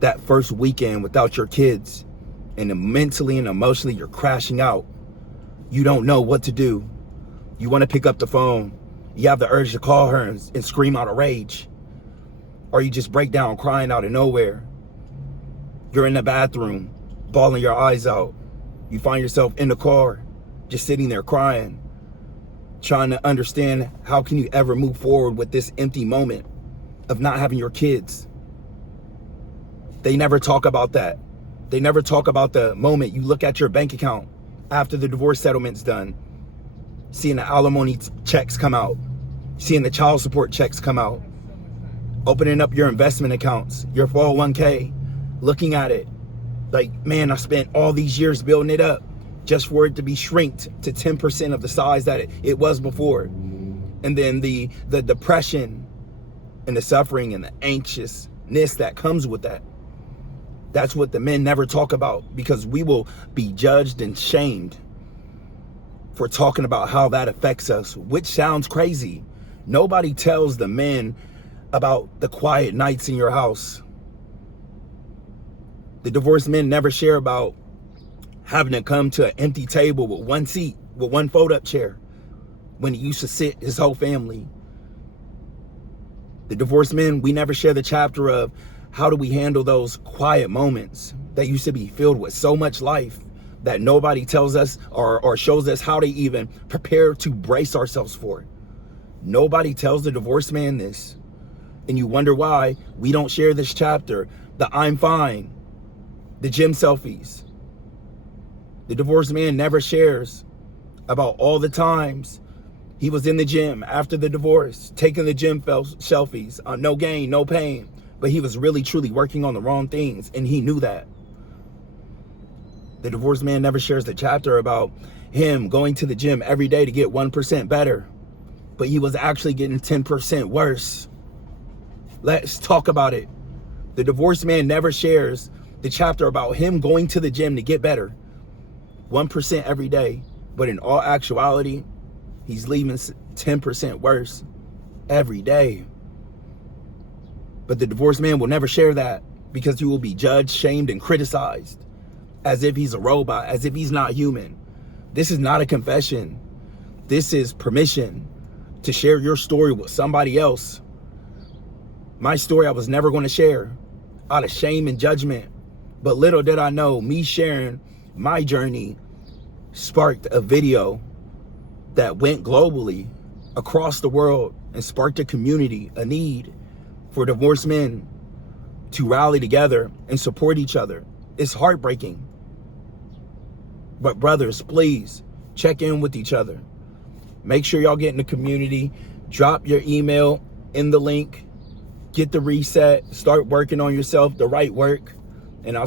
that first weekend without your kids, and then mentally and emotionally you're crashing out. You don't know what to do. You want to pick up the phone. You have the urge to call her and scream out of rage. Or you just break down crying out of nowhere. You're in the bathroom, bawling your eyes out. You find yourself in the car, just sitting there crying, trying to understand how can you ever move forward with this empty moment of not having your kids. They never talk about that. They never talk about the moment you look at your bank account after the divorce settlement's done, seeing the alimony checks come out, seeing the child support checks come out, opening up your investment accounts, your 401k, looking at it like, man, I spent all these years building it up just for it to be shrinked to 10% of the size that it was before. And then the depression and the suffering and the anxiousness that comes with that. That's what the men never talk about, because we will be judged and shamed for talking about how that affects us, which sounds crazy. Nobody tells the men about the quiet nights in your house. The divorced men never share about having to come to an empty table with one seat, with one fold-up chair, when he used to sit his whole family. The divorced men, we never share the chapter of how do we handle those quiet moments that used to be filled with so much life that nobody tells us or shows us how to even prepare to brace ourselves for. Nobody tells the divorced man this. And you wonder why we don't share this chapter, the I'm fine, the gym selfies. The divorced man never shares about all the times he was in the gym after the divorce, taking the gym selfies, no gain, no pain. But he was really, truly working on the wrong things, and he knew that. The divorced man never shares the chapter about him going to the gym every day to get 1% better, but he was actually getting 10% worse. Let's talk about it. The divorced man never shares the chapter about him going to the gym to get better, 1% every day, but in all actuality, he's leaving 10% worse every day. But the divorced man will never share that, because you will be judged, shamed, and criticized as if he's a robot, as if he's not human. This is not a confession. This is permission to share your story with somebody else. My story I was never going to share out of shame and judgment. But little did I know, me sharing my journey sparked a video that went globally across the world and sparked a community, a need for divorced men to rally together and support each other. It's heartbreaking. But brothers, please check in with each other. Make sure y'all get in the community. Drop your email in the link. Get the reset. Start working on yourself, the right work. And I'll